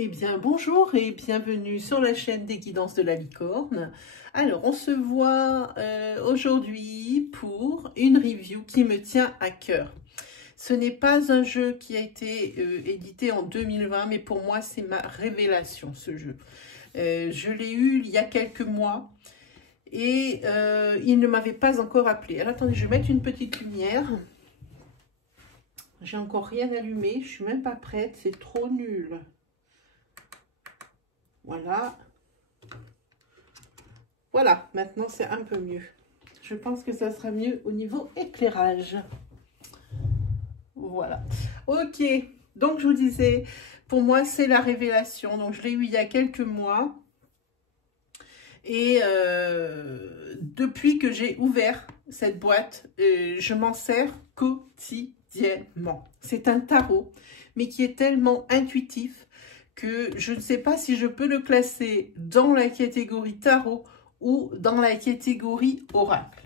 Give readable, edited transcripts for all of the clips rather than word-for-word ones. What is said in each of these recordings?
Eh bien, bonjour et bienvenue sur la chaîne des guidances de la licorne. Alors, on se voit aujourd'hui pour une review qui me tient à cœur. Ce n'est pas un jeu qui a été édité en 2020, mais pour moi, c'est ma révélation, ce jeu. Je l'ai eu il y a quelques mois et il ne m'avait pas encore appelé. Alors, attendez, je vais mettre une petite lumière. J'ai encore rien allumé, je suis même pas prête, c'est trop nul. Voilà. Voilà, maintenant c'est un peu mieux. Je pense que ça sera mieux au niveau éclairage. Voilà. Ok, donc je vous disais, pour moi c'est la révélation. Donc je l'ai eu il y a quelques mois. Et depuis que j'ai ouvert cette boîte, je m'en sers quotidiennement. C'est un tarot, mais qui est tellement intuitif que je ne sais pas si je peux le classer dans la catégorie tarot ou dans la catégorie oracle.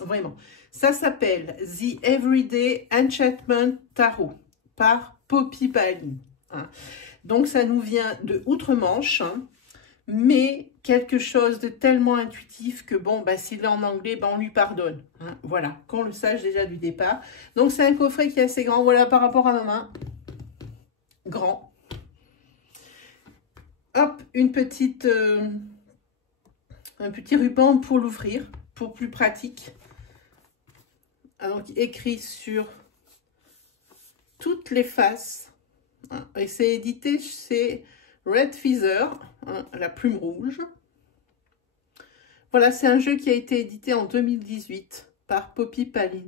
Vraiment. Ça s'appelle The Everyday Enchantment Tarot par Poppy Pally. Hein. Donc ça nous vient de Outre-Manche, hein, mais quelque chose de tellement intuitif que bon, bah, s'il est en anglais, bah, on lui pardonne. Hein. Voilà, qu'on le sache déjà du départ. Donc c'est un coffret qui est assez grand, voilà, par rapport à ma main. Grand. Hop, un petit ruban pour l'ouvrir, pour plus pratique. Donc, écrit sur toutes les faces. Et c'est édité chez Red Feather, la plume rouge. Voilà, c'est un jeu qui a été édité en 2018 par Poppy Pally,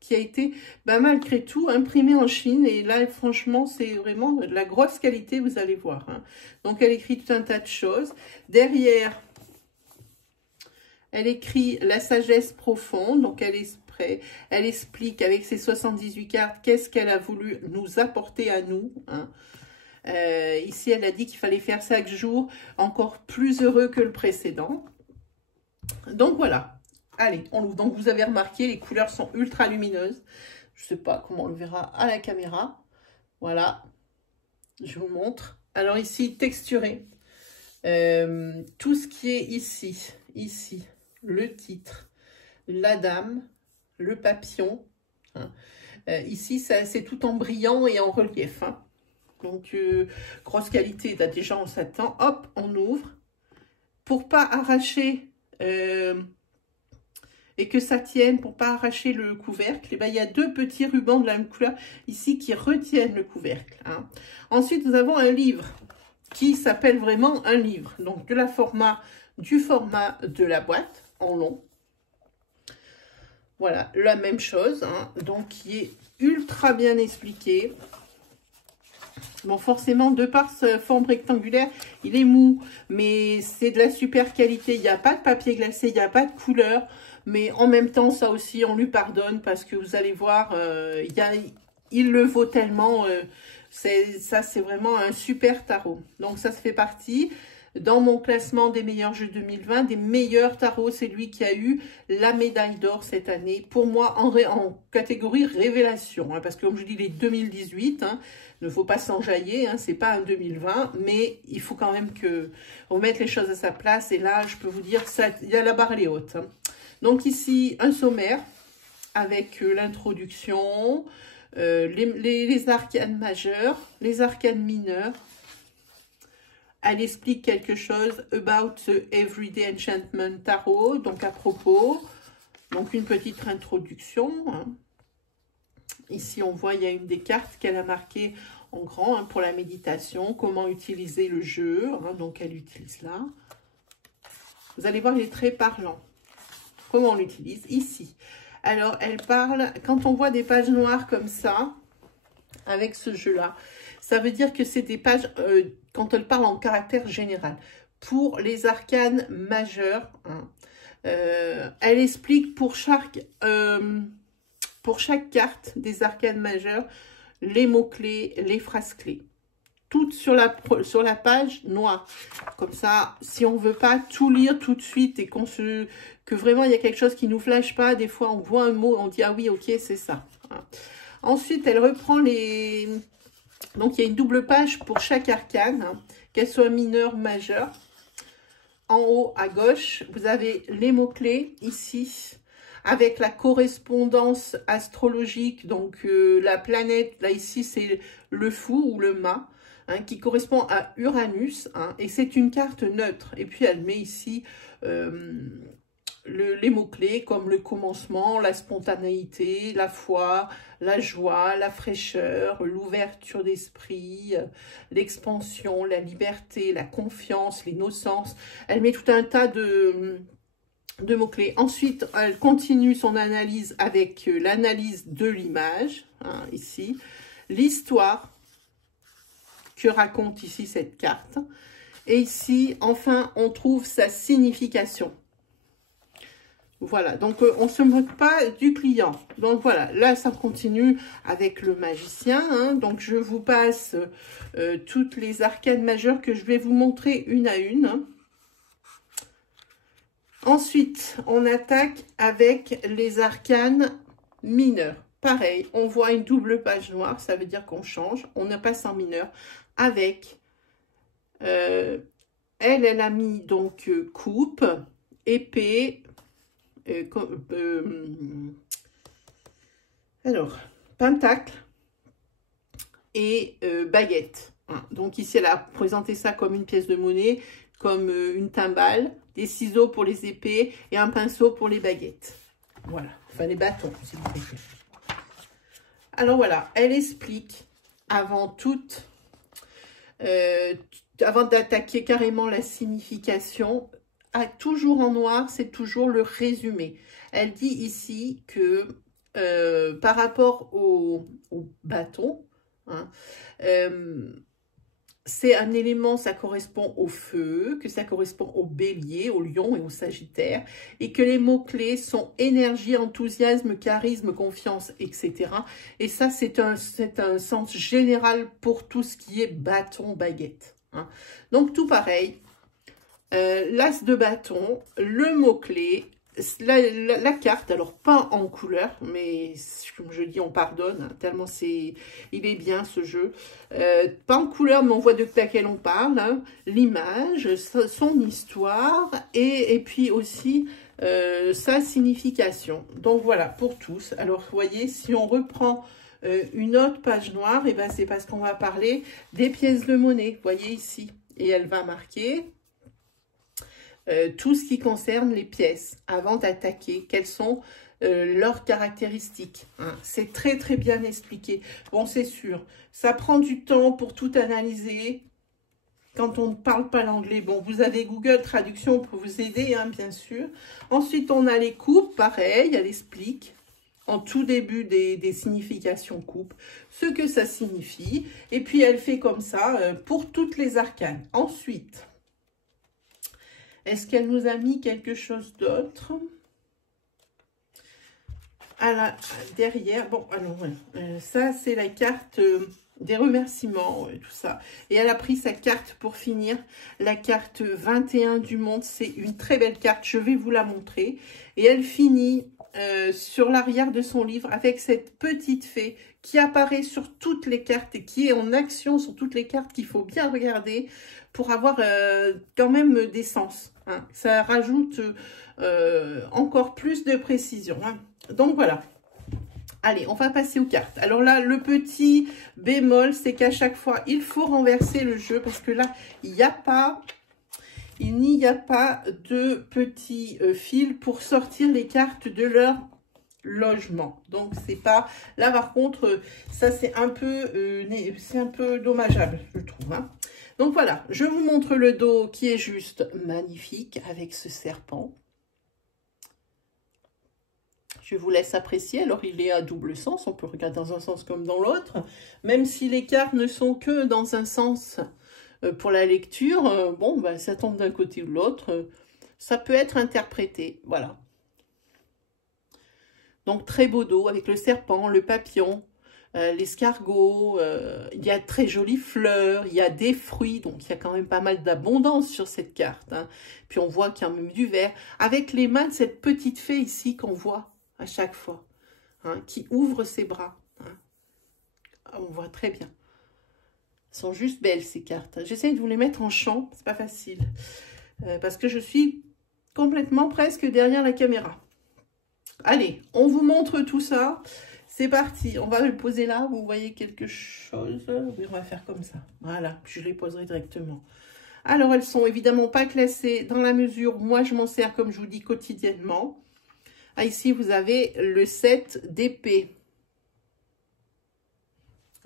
qui a été, bah, malgré tout, imprimé en Chine. Et là, franchement, c'est vraiment de la grosse qualité, vous allez voir. Hein. Donc, elle écrit tout un tas de choses. Derrière, elle écrit la sagesse profonde. Donc, elle explique avec ses 78 cartes qu'est-ce qu'elle a voulu nous apporter à nous. Hein. Ici, elle a dit qu'il fallait faire chaque jour encore plus heureux que le précédent. Donc, voilà. Allez, on l'ouvre. Donc, vous avez remarqué, les couleurs sont ultra lumineuses. Je ne sais pas comment on le verra à la caméra. Voilà. Je vous montre. Alors, ici, texturé. Tout ce qui est ici, le titre, la dame, le papillon. Hein. Ici, c'est tout en brillant et en relief. Hein. Donc, grosse qualité, déjà, on s'attend. Hop, on ouvre. Pour pas arracher... et que ça tienne, pour pas arracher le couvercle, et ben, il y a deux petits rubans de la même couleur ici qui retiennent le couvercle. Hein. Ensuite, nous avons un livre qui s'appelle vraiment un livre. Donc, du format de la boîte en long. Voilà, la même chose. Hein. Donc, qui est ultra bien expliqué. Bon, forcément, de par sa forme rectangulaire, il est mou, mais c'est de la super qualité. Il n'y a pas de papier glacé, il n'y a pas de couleur. Mais en même temps, ça aussi, on lui pardonne parce que vous allez voir, il le vaut tellement. Ça, c'est vraiment un super tarot. Donc, ça fait partie dans mon classement des meilleurs jeux 2020, des meilleurs tarots. C'est lui qui a eu la médaille d'or cette année. Pour moi, en catégorie révélation. Hein, parce que, comme je dis, il est 2018. Hein, ne faut pas s'enjailler. Hein, c'est pas un 2020. Mais il faut quand même que on mette les choses à sa place. Et là, je peux vous dire, il y a la barre, elle est haute. Hein. Donc ici, un sommaire avec l'introduction, les arcanes majeures, les arcanes mineures. Elle explique quelque chose about the Everyday Enchantment Tarot, donc à propos. Donc une petite introduction. Hein. Ici, on voit, il y a une des cartes qu'elle a marquées en grand hein, pour la méditation, comment utiliser le jeu. Hein, donc elle utilise là. Vous allez voir, il est très parlant. Comment on l'utilise ici. Alors, elle parle, quand on voit des pages noires comme ça, avec ce jeu-là, ça veut dire que c'est des pages, quand elle parle en caractère général, pour les arcanes majeures, hein, elle explique pour chaque carte des arcanes majeures, les mots-clés, les phrases-clés. Toutes sur la page noire. Comme ça, si on ne veut pas tout lire tout de suite et que vraiment il y a quelque chose qui ne nous flash pas, des fois on voit un mot, on dit ah oui, ok, c'est ça. Ensuite, elle reprend les Donc, il y a une double page pour chaque arcane, hein, qu'elle soit mineure, majeure. En haut à gauche, vous avez les mots-clés ici, avec la correspondance astrologique. Donc, la planète, là, ici, c'est le fou ou le mât, hein, qui correspond à Uranus. Hein, et c'est une carte neutre. Et puis, elle met ici les mots-clés comme le commencement, la spontanéité, la foi, la joie, la fraîcheur, l'ouverture d'esprit, l'expansion, la liberté, la confiance, l'innocence. Elle met tout un tas de mots-clés. Ensuite, elle continue son analyse avec l'analyse de l'image, hein, ici, l'histoire que raconte ici cette carte. Et ici, enfin, on trouve sa signification. Voilà, donc on ne se moque pas du client. Donc voilà, là ça continue avec le magicien. Hein. Donc je vous passe toutes les arcanes majeures que je vais vous montrer une à une. Ensuite, on attaque avec les arcanes mineurs. Pareil, on voit une double page noire, ça veut dire qu'on change. On passe en mineur avec... elle a mis donc coupe, épée... alors, pentacle et baguette. Hein. Donc ici, elle a présenté ça comme une pièce de monnaie, comme une timbale, des ciseaux pour les épées et un pinceau pour les baguettes. Voilà, enfin les bâtons, si vous préférez. Alors voilà, elle explique avant avant d'attaquer carrément la signification, toujours en noir, c'est toujours le résumé. Elle dit ici que par rapport au bâton, hein, c'est un élément, ça correspond au feu, que ça correspond au bélier, au lion et au sagittaire, et que les mots-clés sont énergie, enthousiasme, charisme, confiance, etc. Et ça, c'est un sens général pour tout ce qui est bâton, baguette. Hein. Donc, tout pareil. L'as de bâton, le mot-clé, la carte, alors pas en couleur, mais comme je dis, on pardonne, hein, tellement il est bien ce jeu. Pas en couleur, mais on voit de laquelle on parle, hein, l'image, son histoire, et puis aussi sa signification. Donc voilà, pour tous. Alors, vous voyez, si on reprend une autre page noire, et ben c'est parce qu'on va parler des pièces de monnaie, vous voyez ici. Et elle va marquer... tout ce qui concerne les pièces avant d'attaquer, quelles sont leurs caractéristiques. Hein. C'est très très bien expliqué. Bon, c'est sûr, ça prend du temps pour tout analyser quand on ne parle pas l'anglais. Bon, vous avez Google Traduction pour vous aider, hein, bien sûr. Ensuite, on a les coupes, pareil, elle explique en tout début des significations coupe, ce que ça signifie. Et puis, elle fait comme ça pour toutes les arcanes. Ensuite... est-ce qu'elle nous a mis quelque chose d'autre? Derrière, bon, alors, ça, c'est la carte des remerciements, tout ça. Et elle a pris sa carte pour finir, la carte 21 du monde. C'est une très belle carte, je vais vous la montrer. Et elle finit sur l'arrière de son livre avec cette petite fée qui apparaît sur toutes les cartes et qui est en action sur toutes les cartes qu'il faut bien regarder pour avoir quand même des sens. Hein. Ça rajoute encore plus de précision. Hein. Donc voilà. Allez, on va passer aux cartes. Alors là, le petit bémol, c'est qu'à chaque fois, il faut renverser le jeu parce que là, il n'y a pas de petit fil pour sortir les cartes de leur logement. Donc, c'est pas... Là, par contre, ça, c'est un peu dommageable, je trouve. Hein. Donc, voilà. Je vous montre le dos qui est juste magnifique avec ce serpent. Je vous laisse apprécier. Alors, il est à double sens. On peut regarder dans un sens comme dans l'autre. Même si les cartes ne sont que dans un sens pour la lecture, bon, ben, ça tombe d'un côté ou de l'autre. Ça peut être interprété. Voilà. Donc, très beau dos avec le serpent, le papillon, l'escargot. Il y a très jolies fleurs. Il y a des fruits. Donc, il y a quand même pas mal d'abondance sur cette carte. Hein. Puis, on voit qu'il y a même du vert. Avec les mains de cette petite fée ici qu'on voit à chaque fois. Hein, qui ouvre ses bras. Hein. On voit très bien. Elles sont juste belles, ces cartes. J'essaye de vous les mettre en champ, c'est pas facile. Parce que je suis complètement presque derrière la caméra. Allez, on vous montre tout ça. C'est parti, on va le poser là. Vous voyez quelque chose? Oui, on va faire comme ça. Voilà, je les poserai directement. Alors, elles sont évidemment pas classées dans la mesure où moi, je m'en sers, comme je vous dis, quotidiennement. Ah, ici, vous avez le set d'épée.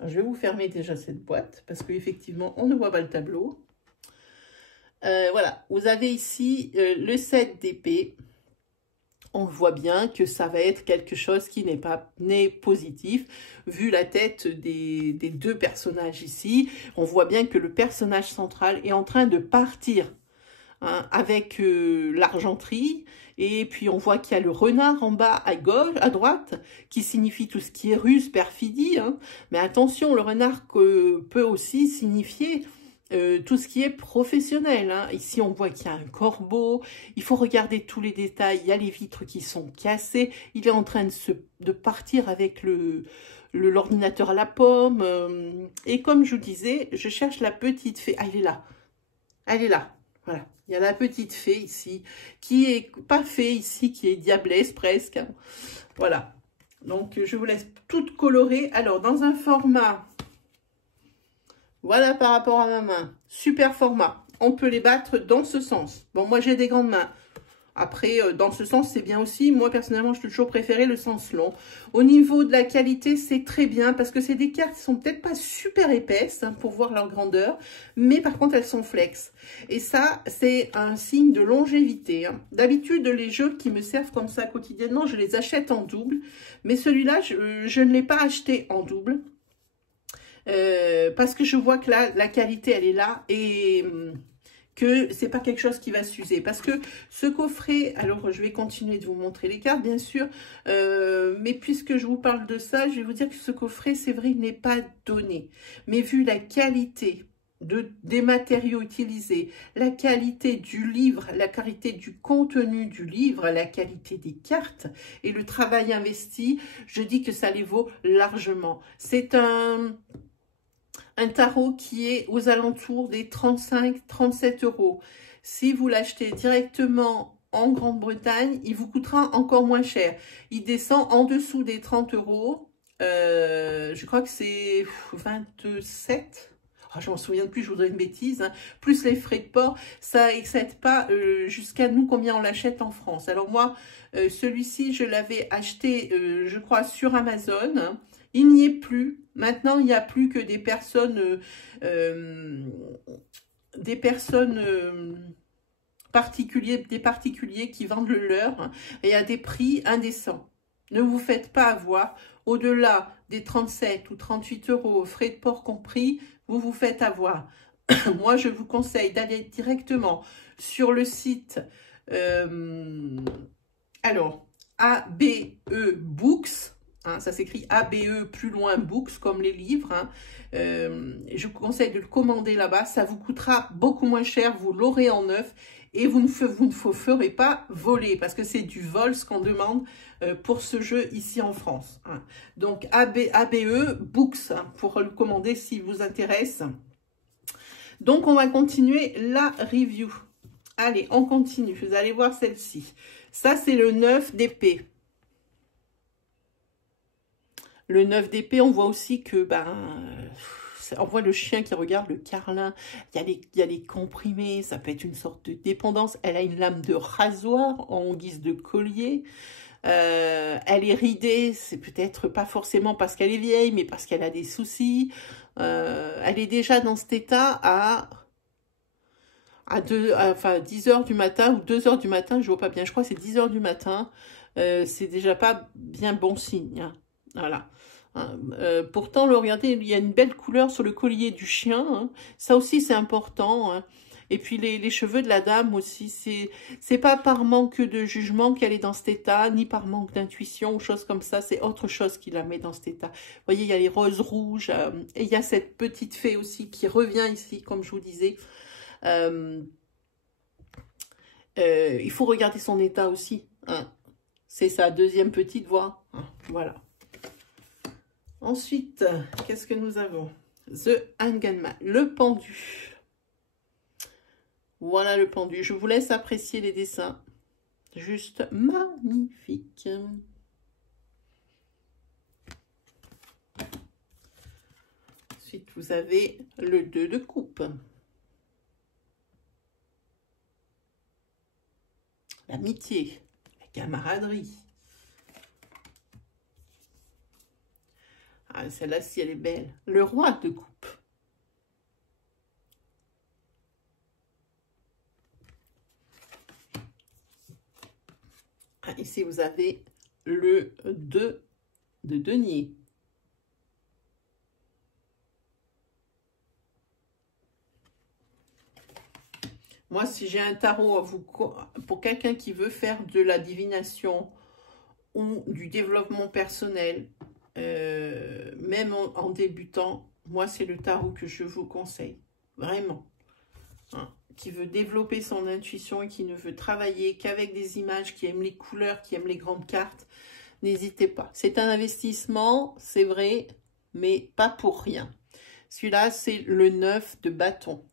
Je vais vous fermer déjà cette boîte parce qu'effectivement, on ne voit pas le tableau. Voilà, vous avez ici le set d'épée. On voit bien que ça va être quelque chose qui n'est positif. Vu la tête des deux personnages ici, on voit bien que le personnage central est en train de partir hein, avec l'argenterie. Et puis on voit qu'il y a le renard en bas à gauche, à droite, qui signifie tout ce qui est ruse, perfidie. Hein. Mais attention, le renard peut aussi signifier tout ce qui est professionnel. Hein. Ici, on voit qu'il y a un corbeau. Il faut regarder tous les détails. Il y a les vitres qui sont cassées. Il est en train de partir avec l'ordinateur à la pomme. Et comme je vous disais, je cherche la petite fée. Ah, elle est là. Elle est là. Voilà. Il y a la petite fée ici, qui est pas fée ici, qui est diablesse presque. Hein. Voilà. Donc, je vous laisse toutes colorées. Alors, dans un format... Voilà par rapport à ma main. Super format. On peut les battre dans ce sens. Bon, moi, j'ai des grandes mains. Après, dans ce sens, c'est bien aussi. Moi, personnellement, je suis toujours préféré le sens long. Au niveau de la qualité, c'est très bien parce que c'est des cartes qui sont peut-être pas super épaisses hein, pour voir leur grandeur. Mais par contre, elles sont flex. Et ça, c'est un signe de longévité. Hein. D'habitude, les jeux qui me servent comme ça quotidiennement, je les achète en double. Mais celui-là, je ne l'ai pas acheté en double. Parce que je vois que là, la qualité, elle est là et que c'est pas quelque chose qui va s'user. Parce que ce coffret, alors je vais continuer de vous montrer les cartes, bien sûr, mais puisque je vous parle de ça, je vais vous dire que ce coffret, c'est vrai, il n'est pas donné. Mais vu la qualité des matériaux utilisés, la qualité du livre, la qualité du contenu du livre, la qualité des cartes et le travail investi, je dis que ça les vaut largement. C'est un tarot qui est aux alentours des 35-37 €. Si vous l'achetez directement en Grande-Bretagne, il vous coûtera encore moins cher. Il descend en dessous des 30 €. Je crois que c'est 27. Oh, je m'en souviens plus, je voudrais une bêtise. Hein. Plus les frais de port, ça n'excède pas jusqu'à nous combien on l'achète en France. Alors moi, celui-ci, je l'avais acheté, je crois, sur Amazon. Hein. Il n'y est plus. Maintenant, il n'y a plus que des personnes particuliers qui vendent le leur hein, et à des prix indécents. Ne vous faites pas avoir. Au-delà des 37 ou 38 €, frais de port compris, vous vous faites avoir. Moi, je vous conseille d'aller directement sur le site alors ABE Books. Hein, ça s'écrit ABE plus loin Books comme les livres. Hein. Je vous conseille de le commander là-bas. Ça vous coûtera beaucoup moins cher. Vous l'aurez en neuf et vous ne ferez pas voler parce que c'est du vol ce qu'on demande pour ce jeu ici en France. Hein. Donc ABE Books hein, pour le commander s'il vous intéresse. Donc on va continuer la review. Allez, on continue. Vous allez voir celle-ci. Ça, c'est le 9 d'épée. Le 9 d'épée, on voit aussi que, on voit le chien qui regarde le carlin. Il y a les comprimés, ça peut être une sorte de dépendance. Elle a une lame de rasoir en guise de collier. Elle est ridée, c'est peut-être pas forcément parce qu'elle est vieille, mais parce qu'elle a des soucis. Elle est déjà dans cet état à 10 h du matin ou 2 h du matin, je vois pas bien, je crois que c'est 10 h du matin, c'est déjà pas bien bon signe, hein. Voilà. Hein, pourtant, regardez, il y a une belle couleur sur le collier du chien, hein. Ça aussi c'est important, hein. Et puis les cheveux de la dame aussi, c'est pas par manque de jugement qu'elle est dans cet état, ni par manque d'intuition ou choses comme ça, c'est autre chose qui la met dans cet état. Vous voyez, il y a les roses rouges, et il y a cette petite fée aussi qui revient ici, comme je vous disais. Il faut regarder son état aussi. Hein. C'est sa deuxième petite voix. Hein. Voilà. Ensuite, qu'est-ce que nous avons? The Hangman, le pendu. Voilà le pendu. Je vous laisse apprécier les dessins. Juste magnifique. Ensuite, vous avez le 2 de coupe. L'amitié, la camaraderie. Ah, celle-là, si elle est belle. Le roi de coupe. Ah, ici, vous avez le 2 de denier. Moi, si j'ai un tarot à vous, pour quelqu'un qui veut faire de la divination ou du développement personnel, même en débutant, moi, c'est le tarot que je vous conseille. Vraiment. Hein, qui veut développer son intuition et qui ne veut travailler qu'avec des images, qui aime les couleurs, qui aime les grandes cartes, n'hésitez pas. C'est un investissement, c'est vrai, mais pas pour rien. Celui-là, c'est le 9 de bâton.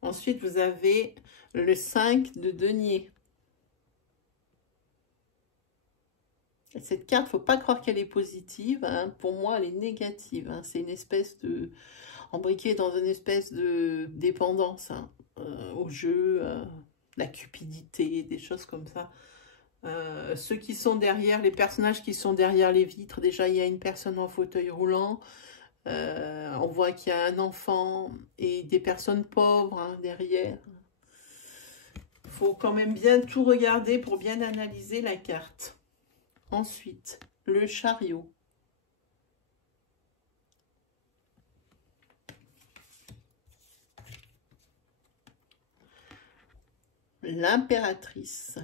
Ensuite, vous avez le 5 de denier. Cette carte, il ne faut pas croire qu'elle est positive. Hein. Pour moi, elle est négative. Hein. C'est une espèce de... embriquée dans une espèce de dépendance hein, au jeu, la cupidité, des choses comme ça. Ceux qui sont derrière, les personnages qui sont derrière les vitres, déjà, il y a une personne en fauteuil roulant. On voit qu'il y a un enfant et des personnes pauvres hein, derrière. Il faut quand même bien tout regarder pour bien analyser la carte. Ensuite, le chariot. L'impératrice.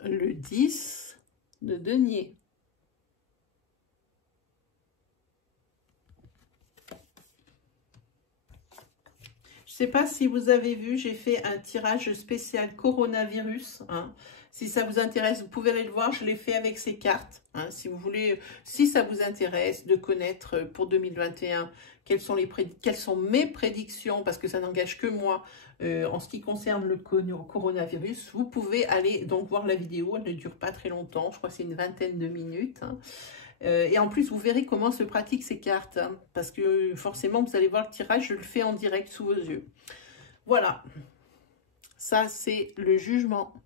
Le 10 de denier. Je ne sais pas si vous avez vu, j'ai fait un tirage spécial coronavirus. Hein. Si ça vous intéresse, vous pouvez aller le voir. Je l'ai fait avec ces cartes. Hein. Si vous voulez, si ça vous intéresse de connaître pour 2021 quelles sont mes prédictions, parce que ça n'engage que moi en ce qui concerne le coronavirus, vous pouvez aller donc voir la vidéo. Elle ne dure pas très longtemps. Je crois que c'est une vingtaine de minutes. Hein. Et en plus, vous verrez comment se pratiquent ces cartes. Hein, parce que forcément, vous allez voir le tirage, je le fais en direct sous vos yeux. Voilà. Ça, c'est le jugement.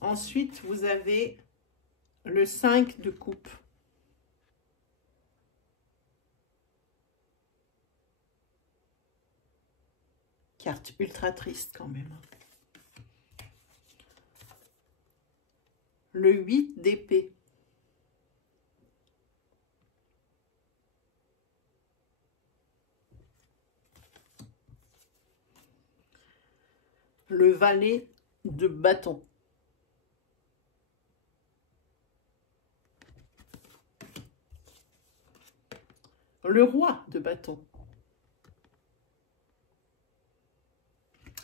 Ensuite, vous avez le 5 de coupe. Carte ultra triste quand même. Le 8 d'épée. Le valet de bâton. Le roi de bâton.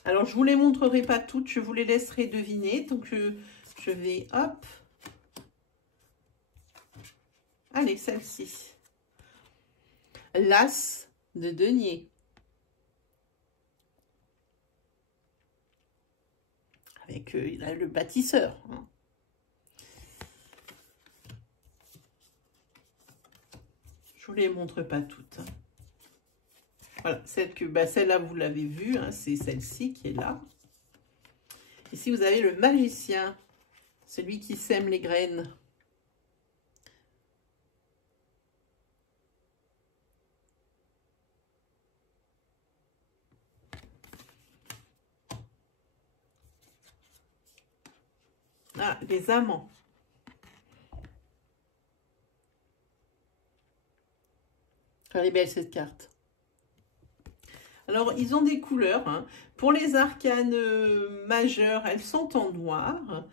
Alors, je ne vous les montrerai pas toutes, je vous les laisserai deviner. Donc, je vais, hop. Allez, celle-ci. L'as de denier. Avec le bâtisseur. Hein. Je ne vous les montre pas toutes. Hein. Voilà, celle-là, vous l'avez vue, hein, c'est celle-ci qui est là. Ici, vous avez le magicien, celui qui sème les graines. Ah, les amants. Elle est belle cette carte. Alors, ils ont des couleurs. Hein. Pour les arcanes majeures, elles sont en noir.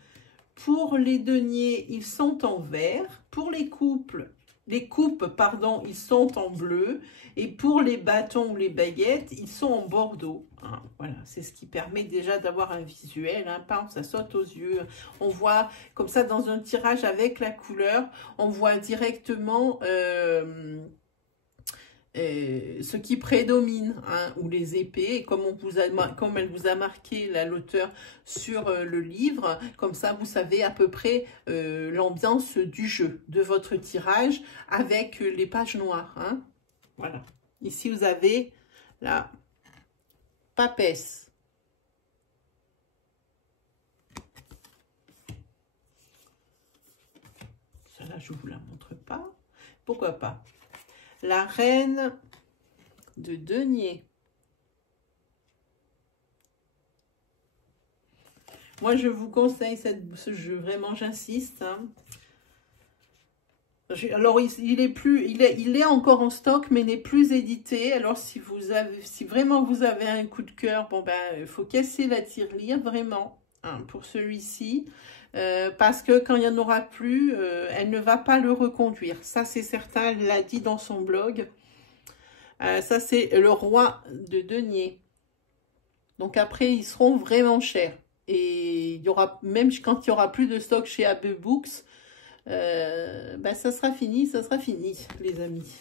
Pour les deniers, ils sont en vert. Pour les couples, les coupes, pardon, ils sont en bleu. Et pour les bâtons ou les baguettes, ils sont en bordeaux. Hein, voilà, c'est ce qui permet déjà d'avoir un visuel. Hein, ça saute aux yeux. On voit, comme ça, dans un tirage avec la couleur, on voit directement ce qui prédomine, hein, ou les épées, et comme, comme elle vous a marqué l'auteur sur le livre, comme ça vous savez à peu près l'ambiance du jeu, de votre tirage avec les pages noires. Hein. Voilà. Ici vous avez la papesse. Celle-là je ne vous la montre pas. Pourquoi pas? La reine de denier. Moi, je vous conseille ce jeu. Vraiment, j'insiste. Hein. Alors, il est encore en stock, mais n'est plus édité. Alors, si vraiment vous avez un coup de cœur, bon ben, il faut casser la tirelire, vraiment, hein, pour celui-ci. Parce que quand il n'y en aura plus, elle ne va pas le reconduire. Ça, c'est certain, elle l'a dit dans son blog. Ça, c'est le roi de denier. Donc après, ils seront vraiment chers. Et il y aura, même quand il n'y aura plus de stock chez AB Books, ben ça sera fini, les amis.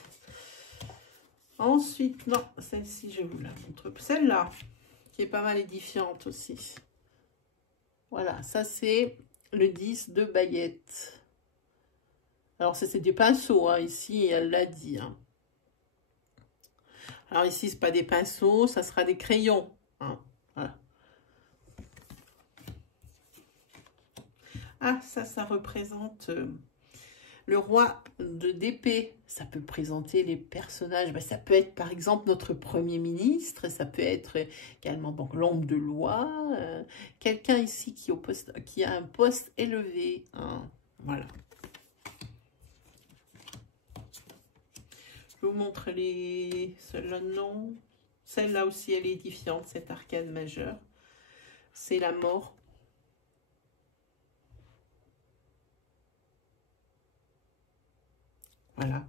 Ensuite, non, celle-ci, je vous la montre. Celle-là, qui est pas mal édifiante aussi. Voilà, ça c'est le 10 de baguette. Alors, ça c'est des pinceaux, hein, ici, elle l'a dit. Hein. Alors ici, c'est pas des pinceaux, ça sera des crayons. Hein, voilà. Ah, ça représente le roi d'épée. Ça peut présenter les personnages. Ben, ça peut être par exemple notre Premier ministre. Ça peut être également bon, l'homme de loi. Quelqu'un ici qui a un poste élevé. Hein, voilà. Je vous montre celle-là, non. Celle-là aussi, elle est édifiante, cette arcane majeure. C'est la mort. Voilà.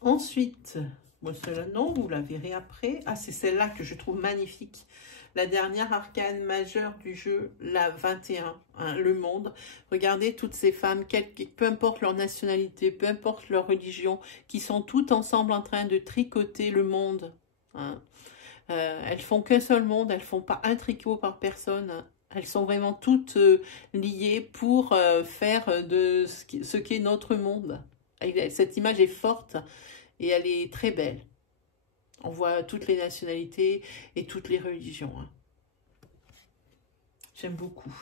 Ensuite, bon, celle-là, non, vous la verrez après. Ah, c'est celle-là que je trouve magnifique. La dernière arcane majeure du jeu, la 21, hein, le monde. Regardez toutes ces femmes, peu importe leur nationalité, peu importe leur religion, qui sont toutes ensemble en train de tricoter le monde. Hein. Elles font qu'un seul monde, elles font pas un tricot par personne. Hein. Elles sont vraiment toutes liées pour faire de ce qu'est notre monde. Cette image est forte et elle est très belle. On voit toutes les nationalités et toutes les religions. Hein. J'aime beaucoup.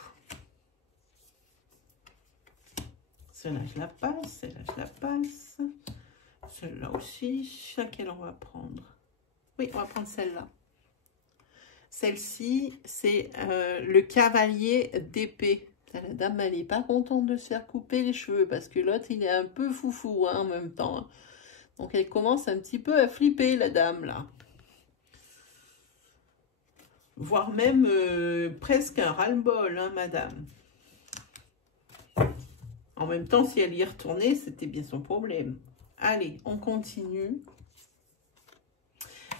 Celle-là, je la passe. Celle-là, je la passe. Celle-là aussi. Laquelle on va prendre? Oui, on va prendre celle-là. Celle-ci, c'est le cavalier d'épée. La dame, elle n'est pas contente de se faire couper les cheveux parce que l'autre, il est un peu foufou hein, en même temps. Hein. Donc, elle commence un petit peu à flipper, la dame, là. Voire même presque un ras-le-bol, hein, madame. En même temps, si elle y retournait, c'était bien son problème. Allez, on continue.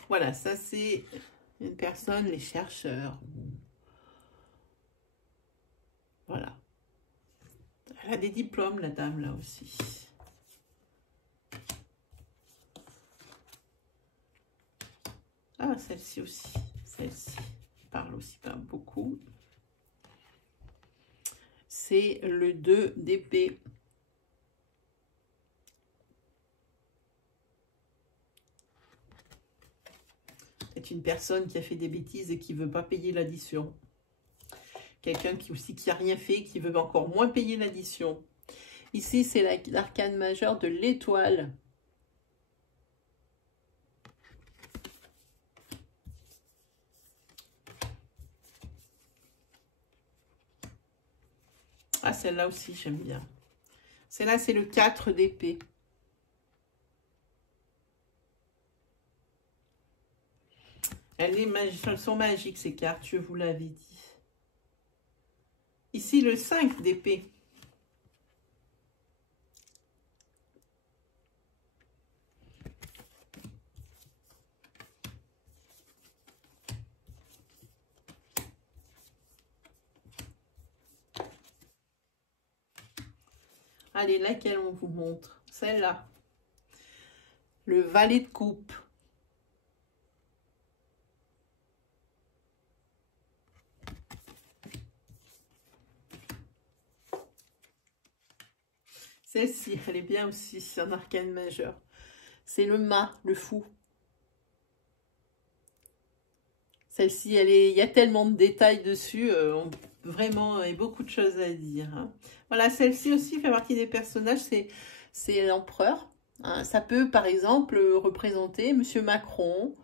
Voilà, ça, c'est une personne, les chercheurs. Voilà. Elle a des diplômes, la dame, là aussi. Ah, celle-ci aussi. Celle-ci parle aussi pas beaucoup. C'est le 2 d'épée. C'est une personne qui a fait des bêtises et qui ne veut pas payer l'addition. Quelqu'un qui a rien fait, qui veut encore moins payer l'addition. Ici, c'est l'arcane majeure de l'étoile. Ah, celle-là aussi, j'aime bien. Celle-là, c'est le 4 d'épée. Elles sont magiques, ces cartes, je vous l'avais dit. Ici, le 5 d'épée. Allez, laquelle on vous montre? Celle-là. Le valet de coupe. Celle-ci, elle est bien aussi, c'est un arcane majeur. C'est le mât, le fou. Celle-ci, il y a tellement de détails dessus, vraiment, il y a beaucoup de choses à dire. Hein. Voilà, celle-ci aussi fait partie des personnages, c'est l'empereur. Hein. Ça peut, par exemple, représenter Monsieur Macron.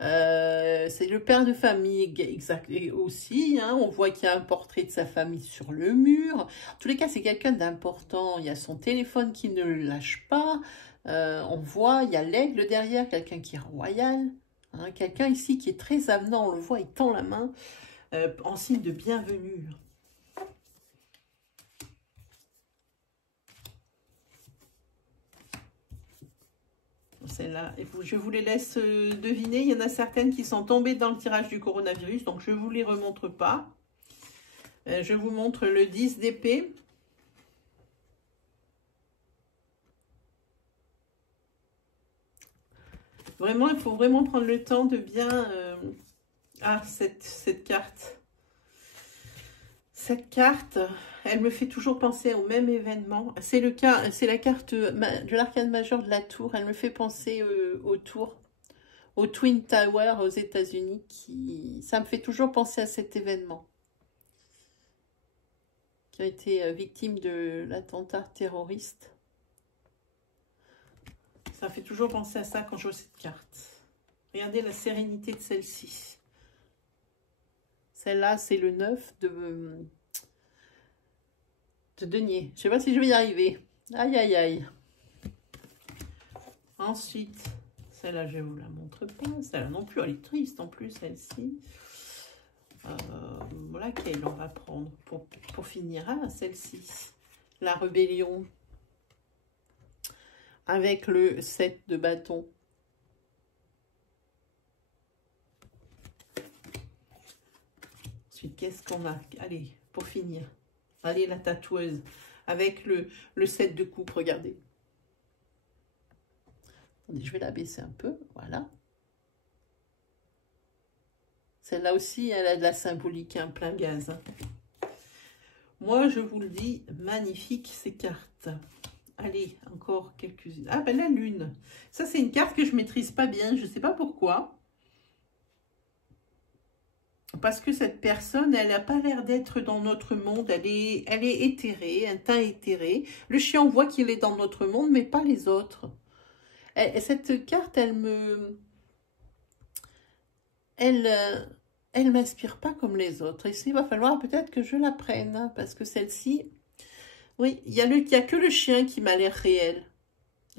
C'est le père de famille exact, et aussi. Hein, on voit qu'il y a un portrait de sa famille sur le mur. En tous les cas, c'est quelqu'un d'important. Il y a son téléphone qui ne le lâche pas. On voit, il y a l'aigle derrière, quelqu'un qui est royal. Hein, quelqu'un ici qui est très avenant, on le voit, il tend la main en signe de bienvenue. Celle-là, je vous les laisse deviner. Il y en a certaines qui sont tombées dans le tirage du coronavirus, donc je ne vous les remontre pas. Je vous montre le 10 d'épée. Vraiment, il faut vraiment prendre le temps de bien... Ah, cette carte. Cette carte, elle me fait toujours penser au même événement. C'est la carte de l'arcane majeur de la tour. Elle me fait penser au tour, au Twin Tower aux États-Unis. Ça me fait toujours penser à cet événement. Qui a été victime de l'attentat terroriste. Ça me fait toujours penser à ça quand je vois cette carte. Regardez la sérénité de celle-ci. Celle-là, c'est le 9 de denier. Je ne sais pas si je vais y arriver. Aïe, aïe, aïe. Ensuite, celle-là, je ne vous la montre pas. Celle-là non plus, elle est triste en plus, celle-ci. Voilà quelle on va prendre pour finir. Ah, celle-ci. La rébellion. Avec le 7 de bâton. Ensuite, qu'est-ce qu'on a? Allez, pour finir. Allez, la tatoueuse. Avec le 7 de coupe, regardez. Attendez, je vais la baisser un peu. Voilà. Celle-là aussi, elle a de la symbolique, un plein gaz. Hein. Moi, je vous le dis, magnifique ces cartes. Allez, encore quelques-unes. Ah, ben la lune. Ça, c'est une carte que je ne maîtrise pas bien. Je ne sais pas pourquoi. Parce que cette personne, elle n'a pas l'air d'être dans notre monde. Elle est éthérée, un teint éthéré. Le chien, on voit qu'il est dans notre monde, mais pas les autres. Cette carte, elle m'inspire pas comme les autres. Ici, il va falloir peut-être que je la prenne. Hein, parce que celle-ci... Oui, il y a que le chien qui m'a l'air réel.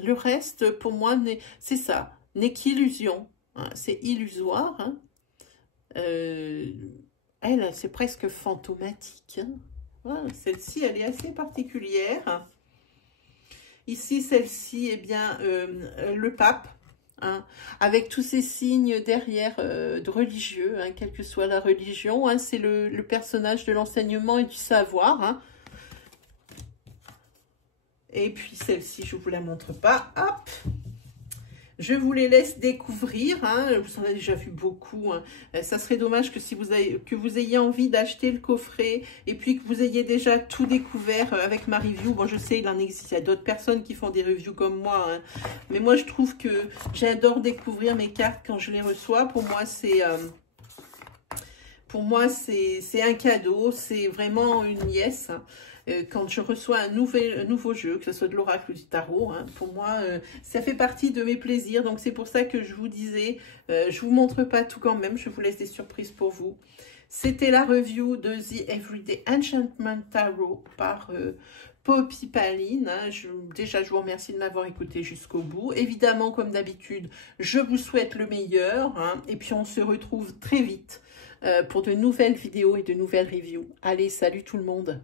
Le reste, pour moi, c'est ça, n'est qu'illusion. Hein, c'est illusoire. Hein. Elle, c'est presque fantomatique. Hein. Voilà, celle-ci, elle est assez particulière. Ici, celle-ci, eh bien, le pape. Hein, avec tous ces signes derrière de religieux, hein, quelle que soit la religion. Hein, c'est le personnage de l'enseignement et du savoir. Hein. Et puis celle-ci, je ne vous la montre pas. Hop, je vous les laisse découvrir. Hein. Vous en avez déjà vu beaucoup. Hein. Ça serait dommage que, que vous ayez envie d'acheter le coffret et puis que vous ayez déjà tout découvert avec ma review. Bon, je sais, il en existe. Il y a d'autres personnes qui font des reviews comme moi. Hein. Mais moi, je trouve que j'adore découvrir mes cartes quand je les reçois. Pour moi, c'est un cadeau. C'est vraiment une nièce. Hein. Quand je reçois un nouveau jeu, que ce soit de l'oracle ou du tarot, hein, pour moi, ça fait partie de mes plaisirs. Donc, c'est pour ça que je vous disais, je vous montre pas tout quand même, je vous laisse des surprises pour vous. C'était la review de The Everyday Enchantment Tarot par Poppy Paline. Hein. Déjà, je vous remercie de m'avoir écouté jusqu'au bout. Évidemment, comme d'habitude, je vous souhaite le meilleur. Hein, et puis, on se retrouve très vite pour de nouvelles vidéos et de nouvelles reviews. Allez, salut tout le monde!